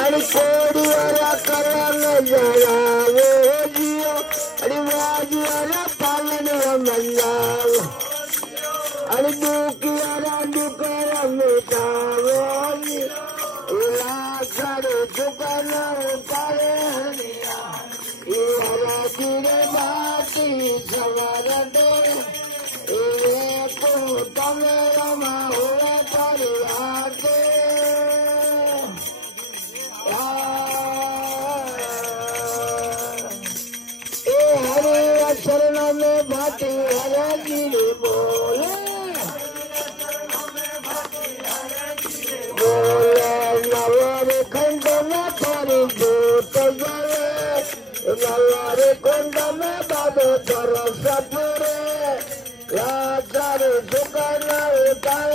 आणि कोडीवाला करायला जावो जियो आणि वाजवाला पालन मंगाव आणि दुखियाला दुखरा मिटावो लाखाडे दुकाना उतारे इवाला तिरे बाती सवारते को तमे रमा हुए तारी आते शरण में भाती हरे गिरी बोले नवारे खंड में परी दूत गले नवारे खंड में बाबे तरफ सपुरे लाचारे दुकाना उतार